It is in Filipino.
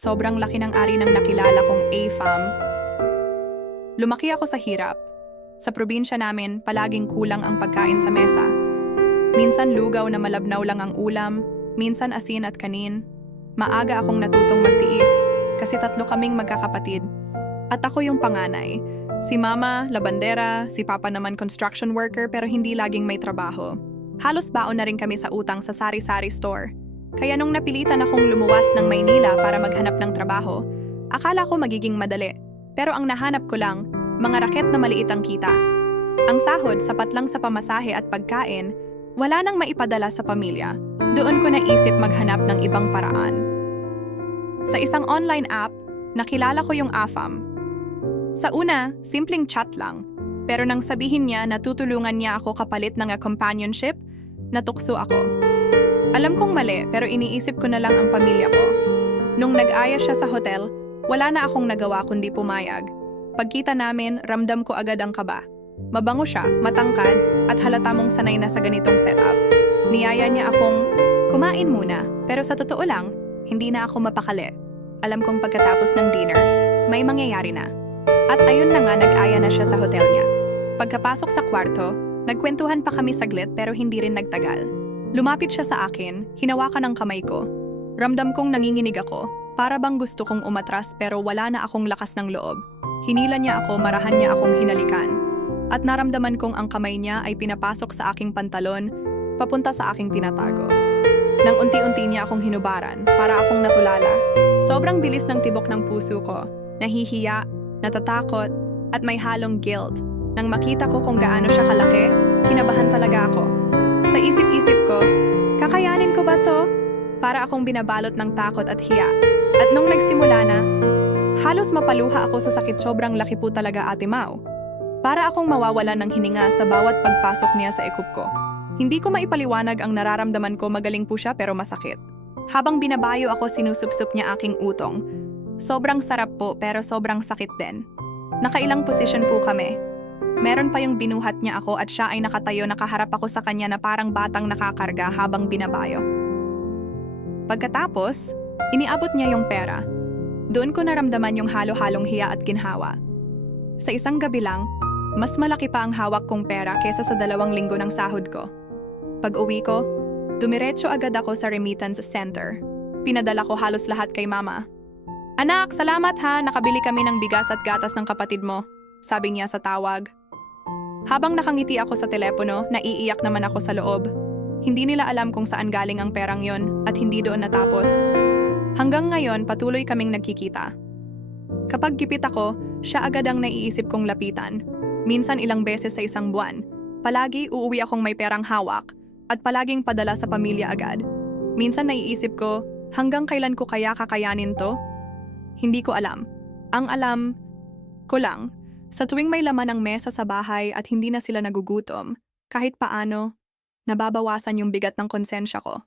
sobrang laki ng ari ng nakilala kong AFAM. Lumaki ako sa hirap. Sa probinsya namin, palaging kulang ang pagkain sa mesa. Minsan lugaw na malabnaw lang ang ulam, minsan asin at kanin. Maaga akong natutong magtiis kasi 3 kaming magkakapatid. At ako yung panganay. Si mama, labandera, si papa naman construction worker pero hindi laging may trabaho. Halos baon na rin kami sa utang sa sari-sari store. Kaya nung napilitan akong lumuwas ng Maynila para maghanap ng trabaho, akala ko magiging madali. Pero ang nahanap ko lang, mga raket na maliit ang kita. Ang sahod sapat lang sa pamasahe at pagkain, wala nang maipadala sa pamilya. Doon ko naisip maghanap ng ibang paraan. Sa isang online app, nakilala ko yung AFAM. Sa una, simpleng chat lang. Pero nang sabihin niya na tutulungan niya ako kapalit ng companionship, natukso ako. Alam kong mali pero iniisip ko na lang ang pamilya ko. Nung nag-aya siya sa hotel, wala na akong nagawa kundi pumayag. Pagkita namin, ramdam ko agad ang kaba. Mabango siya, matangkad, at halata mong sanay na sa ganitong setup. Niyaya niya akong kumain muna, pero sa totoo lang, hindi na ako mapakali. Alam kong pagkatapos ng dinner, may mangyayari na. At ayun na nga nag-aya na siya sa hotel niya. Pagkapasok sa kwarto, nagkwentuhan pa kami saglit pero hindi rin nagtagal. Lumapit siya sa akin, hinawakan ang kamay ko. Ramdam kong nanginginig ako, para bang gusto kong umatras pero wala na akong lakas ng loob. Hinila niya ako, marahan niya akong hinalikan. At naramdaman kong ang kamay niya ay pinapasok sa aking pantalon, papunta sa aking tinatago. Nang unti-unti niya akong hinubaran, para akong natulala. Sobrang bilis ng tibok ng puso ko, nahihiya, natatakot, at may halong guilt. Nang makita ko kung gaano siya kalaki, kinabahan talaga ako. Sa isip-isip ko, kakayanin ko ba to? Para akong binabalot ng takot at hiya. At nung nagsimula na, halos mapaluha ako sa sakit, sobrang laki po talaga Ate Mau. Para akong mawawalan ng hininga sa bawat pagpasok niya sa ekup ko. Hindi ko maipaliwanag ang nararamdaman ko, magaling po siya pero masakit. Habang binabayo ako, sinusupsup niya aking utong. Sobrang sarap po pero sobrang sakit din. Nakailang posisyon po kami. Meron pa yung binuhat niya ako at siya ay nakatayo, nakaharap ako sa kanya na parang batang nakakarga habang binabayo. Pagkatapos, iniabot niya yung pera. Doon ko naramdaman yung halo-halong hiya at ginhawa. Sa isang gabi lang, mas malaki pa ang hawak kong pera kesa sa 2 linggo ng sahod ko. Pag uwi ko, dumiretso agad ako sa remittance center. Pinadala ko halos lahat kay mama. "Anak, salamat ha, nakabili kami ng bigas at gatas ng kapatid mo," sabi niya sa tawag. Habang nakangiti ako sa telepono, naiiyak naman ako sa loob. Hindi nila alam kung saan galing ang perang yon at hindi doon natapos. Hanggang ngayon, patuloy kaming nagkikita. Kapag gipit ako, siya agad ang naiisip kong lapitan. Minsan ilang beses sa isang buwan. Palagi uuwi akong may perang hawak at palaging padala sa pamilya agad. Minsan naiisip ko, hanggang kailan ko kaya kakayanin to? Hindi ko alam. Ang alam ko lang, sa tuwing may laman ang mesa sa bahay at hindi na sila nagugutom, kahit paano, nababawasan yung bigat ng konsensya ko.